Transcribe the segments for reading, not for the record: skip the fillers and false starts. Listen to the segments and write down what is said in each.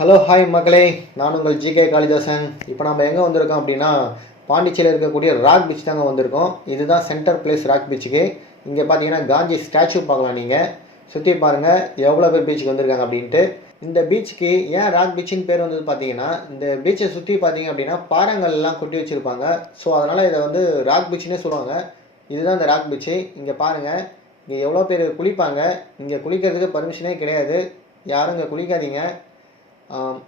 Hello hi மக்களே, நான் உங்கள் ஜிகே காளிதாசன். இப்போ நம்ம எங்கே வந்திருக்கோம் அப்படின்னா, பாண்டிச்சேரியில் இருக்கக்கூடிய ராக் பீச் தாங்க வந்திருக்கோம். இதுதான் சென்டர் பிளேஸ் ராக் பீச்சுக்கு. இங்கே பார்த்தீங்கன்னா காந்தி ஸ்டாச்சு பார்க்கலாம். நீங்கள் சுற்றி பாருங்கள் எவ்வளோ பேர் பீச்சுக்கு வந்திருக்காங்க அப்படின்ட்டு. இந்த பீச்சுக்கு ஏன் ராக் பீச்சுன்னு பேர் வந்தது பார்த்தீங்கன்னா, இந்த பீச்சை சுற்றி பார்த்தீங்க அப்படின்னா பாறைங்கள்லாம் கொட்டி வச்சுருப்பாங்க. ஸோ அதனால் இதை வந்து ராக் பீச்சுன்னே சொல்லுவாங்க. இதுதான் இந்த ராக் பீச்சு. இங்கே பாருங்கள், இங்கே எவ்வளோ பேர் குளிப்பாங்க. இங்கே குளிக்கிறதுக்கு பர்மிஷனே கிடையாது. யாரும் இங்கே குளிக்காதீங்க.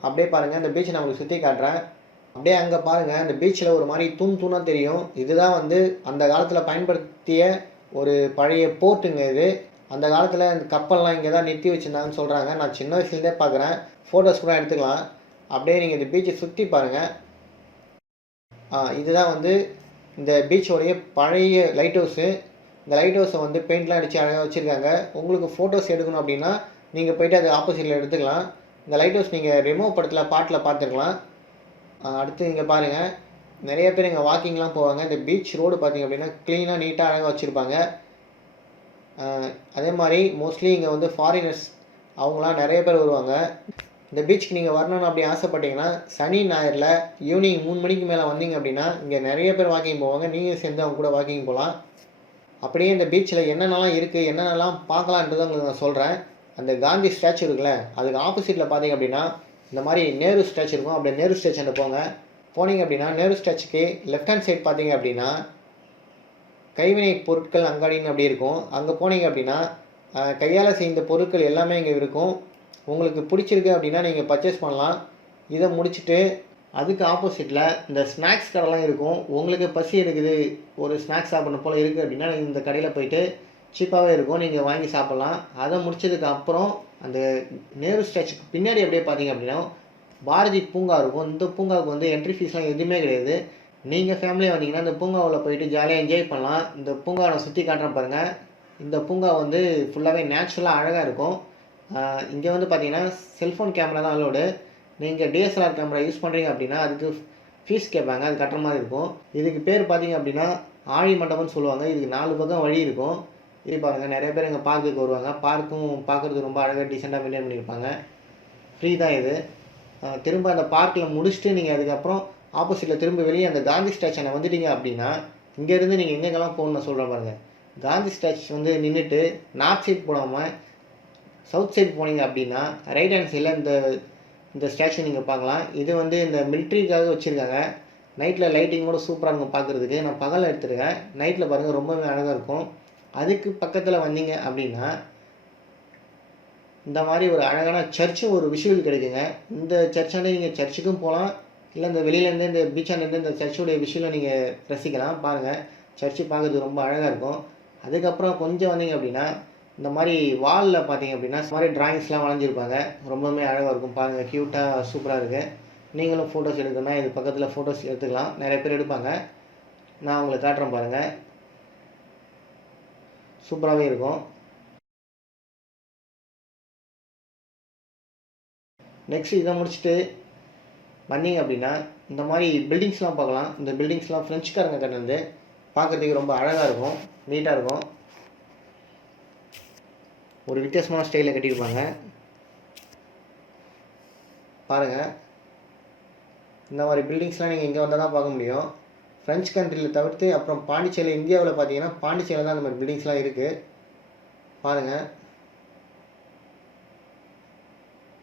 அப்படியே பாருங்கள், இந்த பீச்சை நான் உங்களுக்கு சுற்றி காட்டுறேன். அப்படியே அங்கே பாருங்கள், இந்த பீச்சில் ஒரு மாதிரி தூணாக தெரியும். இதுதான் வந்து அந்த காலத்தில் பயன்படுத்திய ஒரு பழைய போர்ட்டுங்க இது. அந்த காலத்தில் இந்த கப்பல்லாம் இங்கே தான் நிறுத்தி வச்சுருந்தாங்கன்னு சொல்கிறாங்க. நான் சின்ன வயசுலேருந்தே பார்க்குறேன். ஃபோட்டோஸ் கூட எடுத்துக்கலாம். அப்படியே நீங்கள் இந்த பீச்சை சுற்றி பாருங்கள். இதுதான் வந்து இந்த பீச்சோடைய பழைய லைட் ஹவுஸு. இந்த லைட் ஹவுஸை வந்து பெயிண்ட்லாம் அடித்து அழகாக வச்சுருக்காங்க. உங்களுக்கு ஃபோட்டோஸ் எடுக்கணும் அப்படின்னா நீங்கள் போய்ட்டு அது ஆப்போசிட்டில் எடுத்துக்கலாம். இந்த லைட் ஹவுஸ் நீங்கள் ரிமூவ் படத்தில் பாட்டில் பார்த்துருக்கலாம். அடுத்து இங்கே பாருங்கள், நிறைய பேர் இங்கே வாக்கிங்லாம் போவாங்க. இந்த பீச் ரோடு பார்த்திங்க அப்படின்னா க்ளீனாக நீட்டாக அழகாக வச்சுருப்பாங்க. அதே மாதிரி மோஸ்ட்லி இங்கே வந்து ஃபாரினர்ஸ் அவங்களாம் நிறைய பேர் வருவாங்க. இந்த பீச்சுக்கு நீங்கள் வரணும்னு அப்படி ஆசைப்பட்டீங்கன்னா சனி ஞாயிறில் ஈவினிங் 3 மணிக்கு மேலே வந்தீங்க அப்படின்னா இங்கே நிறைய பேர் வாக்கிங் போவாங்க. நீங்கள் சேர்ந்து அவங்க கூட வாக்கிங் போகலாம். அப்படியே இந்த பீச்சில் என்னென்னலாம் இருக்குது, என்னென்னலாம் பார்க்கலான்றதை உங்களுக்கு நான் சொல்கிறேன். அந்த காந்தி ஸ்டாச்சு இருக்குல்ல, அதுக்கு ஆப்போசிட்டில் பார்த்தீங்க அப்படின்னா இந்த மாதிரி நேரு ஸ்டாச்சு இருக்கும். அப்படியே நேரு ஸ்டாச்சுன்னு போனீங்க அப்படின்னா நேரு ஸ்டாச்சுக்கு லெஃப்ட் ஹேண்ட் சைட் பார்த்தீங்க அப்படின்னா கைவினை பொருட்கள் அங்காடின்னு அப்படி இருக்கும். அங்கே போனீங்க அப்படின்னா கையால் செய்த பொருட்கள் எல்லாமே இங்கே இருக்கும். உங்களுக்கு பிடிச்சிருக்கு அப்படின்னா நீங்கள் பர்ச்சேஸ் பண்ணலாம். இதை முடிச்சுட்டு அதுக்கு ஆப்போசிட்டில் இந்த ஸ்நாக்ஸ் கடைலாம் இருக்கும். உங்களுக்கு பசி எடுக்குது, ஒரு ஸ்நாக்ஸ் சாப்பிடணும் போல் இருக்குது அப்படின்னா இந்த கடையில் போயிட்டு சீப்பாகவே இருக்கும், நீங்கள் வாங்கி சாப்பிட்லாம். அதை முடிச்சதுக்கு அப்புறம் அந்த நேரு ஸ்டாச்சுக்கு பின்னாடி அப்படியே பார்த்தீங்க அப்படின்னா பாரதி பூங்கா இருக்கும். இந்த பூங்காவுக்கு வந்து என்ட்ரி ஃபீஸ்லாம் எதுவுமே கிடையாது. நீங்கள் ஃபேமிலியாக வந்தீங்கன்னா இந்த பூங்காவில் போயிட்டு ஜாலியாக என்ஜாய் பண்ணலாம். இந்த பூங்காவை நான் சுற்றி காட்டுறேன் பாருங்கள். இந்த பூங்கா வந்து ஃபுல்லாகவே நேச்சுரலாக அழகாக இருக்கும். இங்கே வந்து பார்த்தீங்கன்னா செல்ஃபோன் கேமரா தான் அலோடு. நீங்கள் டிஎஸ்எல்ஆர் கேமரா யூஸ் பண்ணுறீங்க அப்படின்னா அதுக்கு ஃபீஸ் கேட்பாங்க, அது கட்டுற மாதிரி இருக்கும். இதுக்கு பேர் பார்த்தீங்க அப்படின்னா ஆழி மண்டபம்னு சொல்லுவாங்க. இதுக்கு 4 பக்கம் வழி இருக்கும். இது பாருங்கள், நிறைய பேர் எங்கள் பார்க்குக்கு வருவாங்க. பார்க்கும் பார்க்குறதுக்கு ரொம்ப அழகாக டீசெண்டாக மெயின்டைன் பண்ணியிருப்பாங்க. ஃப்ரீ தான் இது. திரும்ப அந்த பார்க்கில் முடிச்சுட்டு நீங்கள் அதுக்கப்புறம் ஆப்போசிட்டில் திரும்ப வெளியே அந்த காந்தி ஸ்டாச்சுனை வந்துட்டீங்க அப்படின்னா இங்கேருந்து நீங்கள் எங்கெங்கெல்லாம் போகணுன்னு நான் சொல்கிறேன் பாருங்கள். காந்தி ஸ்டாச்சு வந்து நின்றுட்டு நார்த் சைட் போடாமல் சவுத் சைட் போனீங்க அப்படின்னா ரைட் ஹேண்ட் சைடில் இந்த ஸ்டாச்சு நீங்கள் பார்க்கலாம். இது வந்து இந்த மிலிட்ரிக்காக வச்சுருக்காங்க. நைட்டில் லைட்டிங் கூட சூப்பராக இருக்கும் பார்க்குறதுக்கு. நான் பகலில் எடுத்துருக்கேன். நைட்டில் பாருங்கள் ரொம்பவே அழகாக இருக்கும். அதுக்கு பக்கத்தில் வந்தீங்க அப்படின்னா இந்த மாதிரி ஒரு அழகான சர்ச்சும் ஒரு விஷுவல் கிடைக்குங்க. இந்த சர்ச்சாண்டே நீங்கள் சர்ச்சுக்கும் போகலாம், இல்லை இந்த வெளியிலேருந்து இந்த பீச்சாண்டேருந்து இந்த சர்ச்சுடைய விஷுவலை நீங்கள் ரசிக்கலாம். பாருங்கள், சர்ச்சு பார்க்குறதுக்கு ரொம்ப அழகாக இருக்கும். அதுக்கப்புறம் கொஞ்சம் வந்தீங்க அப்படின்னா இந்த மாதிரி வாலில் பார்த்தீங்க அப்படின்னா இந்த மாதிரி ட்ராயிங்ஸ்லாம் வரைஞ்சிருப்பாங்க. ரொம்பவுமே அழகாக இருக்கும். பாருங்கள், க்யூட்டாக சூப்பராக இருக்குது. நீங்களும் ஃபோட்டோஸ் எடுக்கணும்னா இது பக்கத்தில் ஃபோட்டோஸ் எடுத்துக்கலாம். நிறைய பேர் எடுப்பாங்க. நான் உங்களுக்கு காட்டுறேன் பாருங்கள், சூப்பராகவே இருக்கும். நெக்ஸ்ட் இதை முடிச்சுட்டு வந்தீங்க அப்படின்னா இந்த மாதிரி பில்டிங்ஸ்லாம் பார்க்கலாம். இந்த பில்டிங்ஸ்லாம் ஃப்ரெஞ்சுக்காரங்க கட்டினது. பார்க்குறதுக்கு ரொம்ப அழகாக இருக்கும், நீட்டாக இருக்கும். ஒரு வித்தியாசமான ஸ்டைலில் கட்டியிருப்பாங்க. பாருங்கள், இந்த மாதிரி பில்டிங்ஸ்லாம் நீங்கள் இங்கே வந்தால் தான் பார்க்க முடியும். ஃப்ரெஞ்ச் கண்ட்ரியில் தவிர்த்து அப்புறம் பாண்டிச்சேரியில், இந்தியாவில் பார்த்தீங்கன்னா பாண்டிச்சேரியில் தான் இந்த மாதிரி பில்டிங்ஸ்லாம் இருக்குது. பாருங்கள்,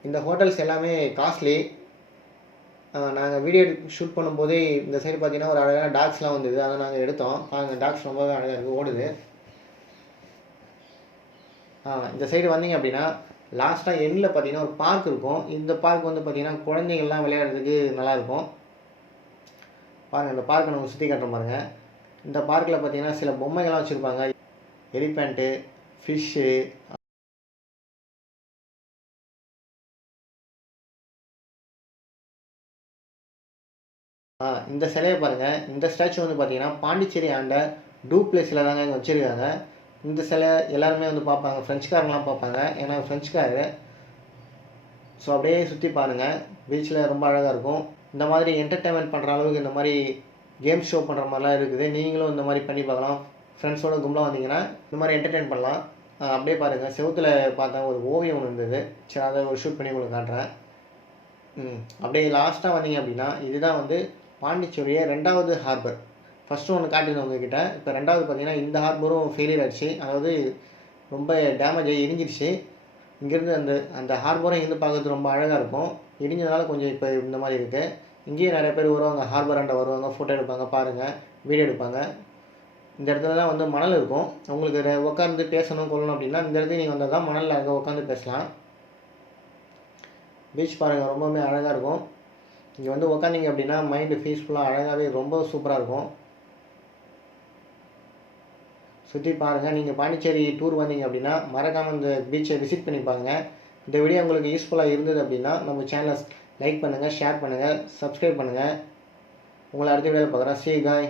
இந்த ஹோட்டல்ஸ் எல்லாமே காஸ்ட்லி. நாங்கள் வீடியோ ஷூட் பண்ணும்போதே இந்த சைடு பார்த்தீங்கன்னா ஒரு அழகான டாக்ஸ்லாம் வந்தது. அதை நாங்கள் எடுத்தோம். பாருங்கள், டாக்ஸ் ரொம்பவே அழகாக இருக்குது, ஓடுது. இந்த சைடு வந்தீங்க அப்படின்னா லாஸ்ட்டாக எண்டில் பார்த்தீங்கன்னா ஒரு பார்க் இருக்கும். இந்த பார்க் வந்து பார்த்தீங்கன்னா குழந்தைகள்லாம் விளையாடுறதுக்கு நல்லாயிருக்கும். பாருங்கள், இந்த பார்க்கை நம்ம சுற்றி காட்டுற பாருங்கள். இந்த பார்க்கில் பார்த்தீங்கன்னா சில பொம்மைகள்லாம் வச்சுருப்பாங்க. Elephant, fish. இந்த சிலையை பாருங்கள். இந்த ஸ்டாச்சு வந்து பார்த்தீங்கன்னா பாண்டிச்சேரி ஆண்ட டூப்ளேஸில் தாங்க இங்கே வச்சுருக்காங்க. இந்த சிலை எல்லாருமே வந்து பார்ப்பாங்க. ஃப்ரெஞ்சுக்காரங்களாம் பார்ப்பாங்க, ஏன்னா ஃப்ரெஞ்சுக்காரு. ஸோ அப்படியே சுற்றி பாருங்கள். பீச்சில் ரொம்ப அழகாக இருக்கும். இந்த மாதிரி என்டர்டெயின்மெண்ட் பண்ணுற அளவுக்கு இந்த மாதிரி கேம் ஷோ பண்ணுற மாதிரிலாம் இருக்குது. நீங்களும் இந்த மாதிரி பண்ணி பார்க்கலாம். ஃப்ரெண்ட்ஸோட கும்பலாக வந்தீங்கன்னா இந்த மாதிரி என்டர்டெயின் பண்ணலாம். அப்படியே பாருங்கள், செவுத்தில் பார்த்தா ஒரு ஓவியம் ஒன்று இருந்தது. சரி, அதை ஒரு ஷூட் பண்ணி உங்களுக்கு காட்டுறேன். அப்படியே லாஸ்ட்டாக வந்தீங்க அப்படின்னா இதுதான் வந்து பாண்டிச்சேரியை 2வது ஹார்பர். ஃபஸ்ட்டு ஒன்று காட்டினேன் உங்ககிட்ட. இப்போ 2வது பார்த்தீங்கன்னா இந்த ஹார்பரும் ஃபெயிலியர் ஆயிடுச்சு. அதாவது ரொம்ப டேமேஜ் ஆகி இடிஞ்சிருச்சு. இங்கேருந்து அந்த அந்த ஹார்பரும் இங்கேருந்து பார்க்கறதுக்கு ரொம்ப அழகாக இருக்கும். இடிஞ்சதுனால கொஞ்சம் இப்போ இந்த மாதிரி இருக்குது. இங்கேயும் நிறைய பேர் வருவாங்க, ஹார்பராண்ட வருவாங்க, ஃபோட்டோ எடுப்பாங்க, பாருங்கள், வீடியோ எடுப்பாங்க. இந்த இடத்துல தான் வந்து மணல் இருக்கும். உங்களுக்கு உட்காந்து பேசணும் கொள்ளணும் அப்படின்னா இந்த இடத்துக்கு நீங்கள் வந்தால் தான் மணலில் அங்கே உட்காந்து பேசலாம். பீச் பாருங்கள், ரொம்பவுமே அழகாக இருக்கும். இங்கே வந்து உட்காந்திங்க அப்படின்னா மைண்டு பீஸ்ஃபுல்லாக அழகாகவே ரொம்ப சூப்பராக இருக்கும். சுற்றி பாருங்கள். நீங்கள் பாண்டிச்சேரி டூர் வந்தீங்க அப்படின்னா மறக்காமல் இந்த பீச்சை விசிட் பண்ணி பாருங்கள். இந்த வீடியோ உங்களுக்கு யூஸ்ஃபுல்லாக இருந்தது அப்படின்னா நம்ம சேனலை லைக் பண்ணுங்கள், ஷேர் பண்ணுங்கள், சப்ஸ்கிரைப் பண்ணுங்கள். உங்களை அடுத்த வீடியோவில் பார்க்குறேன். See you guys.